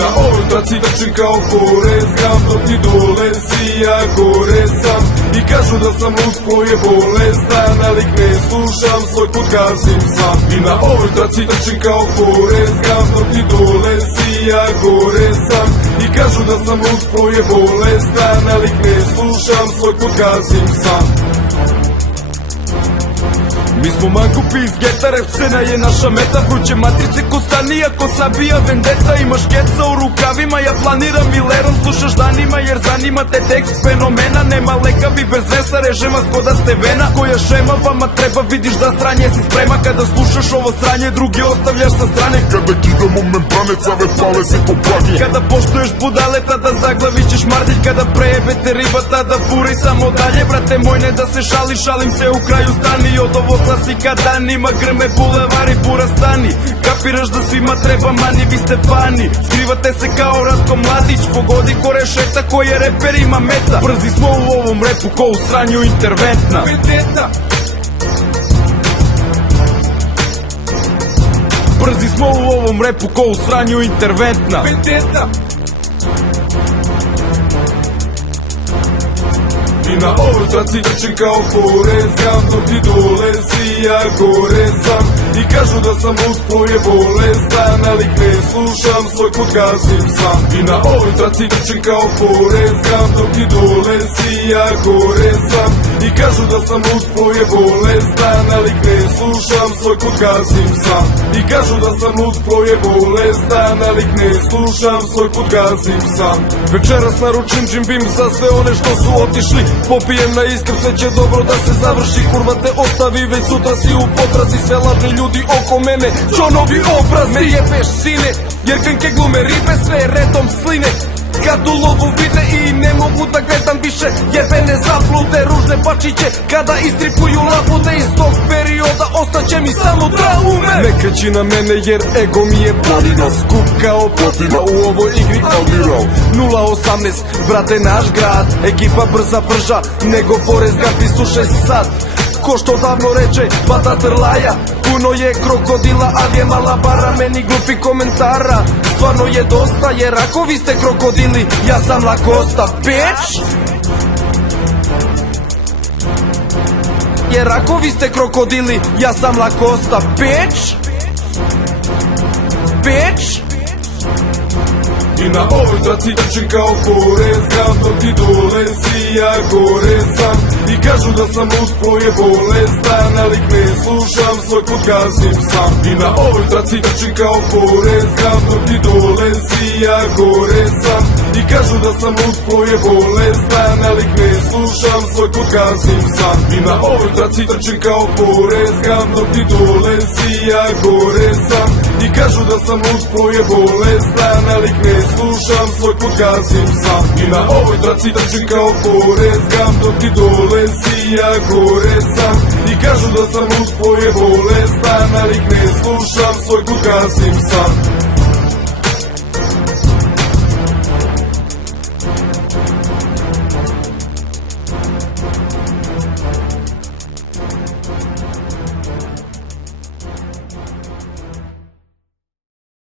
na ovoj traci trčim kao Forrest Gump, dok ti dole si, ja gore sam. I kažu da sam lud, ko je bolestan, ali ne slušam, svoj put gasim sam. I na ovoj traci trčim kao Forrest Gump, dok ti dole si, ja gore sam. I kažu da sam lud, ko je bolestan, ali ne slušam, svoj put gasim sam. Mi smo mangupi iz geta, rap scena je naša meta. Vruće matrice ko stanija, ko sabija vendeta. Imaš keca u rukavima, ja planiram Millerom. Slušaš danima jer zanima te tekst fenomena. Nema lekavi bez vesa, režem vas ko da ste vena. Koja šema vama treba, vidiš da sranje si sprema. Kada slušaš ovo sranje, drugi ostavljaš sa strane. Kada kidamo membrane, cave pale se ko plagi. Kada poštuješ budale, tada zaglavit ćeš mardilj. Kada prejebete riba, tada furaj samo dalje. Brate moj, ne da se šališ, šalim se u kraju stani. Od ovo klasika danima, grme bulevari, pura stani. Kapiraš da svima treba mani, vi ste fani. Skrivate se kao Ratko Mladić, pogodi ko rešeta, ko je reperima meta. Brzi smo u ovom repu, ko u sranju interventna. Brzi smo u ovom repu, ko u sranju interventna. I na ovoj traci trčim kao Forrest Gump, dok ti dole si, ja gore sam. I kažu da sam lud, ko je bolestan, ali ne slušam, svoj put gasim sam. I na ovoj traci trčim kao Forrest Gump, dok ti dole si, ja gore sam. I kažu da sam lud, ko je bolestan, ali ne slušam, svoj put gasim sam. I kažu da sam lud, ko je bolestan, ali ne slušam, svoj put gasim sam. Večeras naručim Jim Beam za sve one što su otišli. Popijem na iskr, sve će dobro da se završi. Kurva te ostavi, već sutra si u potrazi. Sve lažni ljudi oko mene, čonovi obrazi. Me jebeš sine, jer krenke glume ribe, sve redom sline. Kad u lovu vide i ne mogu da gledam više jebene zaplude, ružne pačiće kada istripuju labude. Iz tog perioda ostaće mi samo traume. Ne kreći na mene jer ego mi je planina, skup kao platina u ovoj igri almirao. 0-18, brate naš grad, ekipa brza brža nego Forrest Gump i slušaj sad. Ko što davno reče, bata trlaja, puno je krokodila, ali je mala bara, meni glupi komentara. Stvarno je dosta, jer ako vi ste krokodili, ja sam Lakosta, bitch. Jer ako vi ste krokodili, ja sam Lakosta, bitch. Bitch. I na ovoj traci trčim kao Forrest Gump, dok ti dole si, ja gore sam. I kažu da sam lud, ko je bolestan, ali ne slušam, svoj put gasim sam. I na ovoj traci trčim kao Forrest Gump, dok ti dole si, ja gore sam. I kažu da sam lud, ko je bolestan, ali ne slušam, svoj put gasim sam. I na ovoj traci trčim kao Forrest Gump, dok ti dole si, ja gore sam. I kažu da sam lud, ko je bolestan, ali ne slušam, svoj put gasim sam. I na ovoj traci trčim kao Forrest Gump, dok ti dole si, ja gore sam. I kažu da sam lud, ko je bolestan, ali ne slušam, svoj put gasim sam.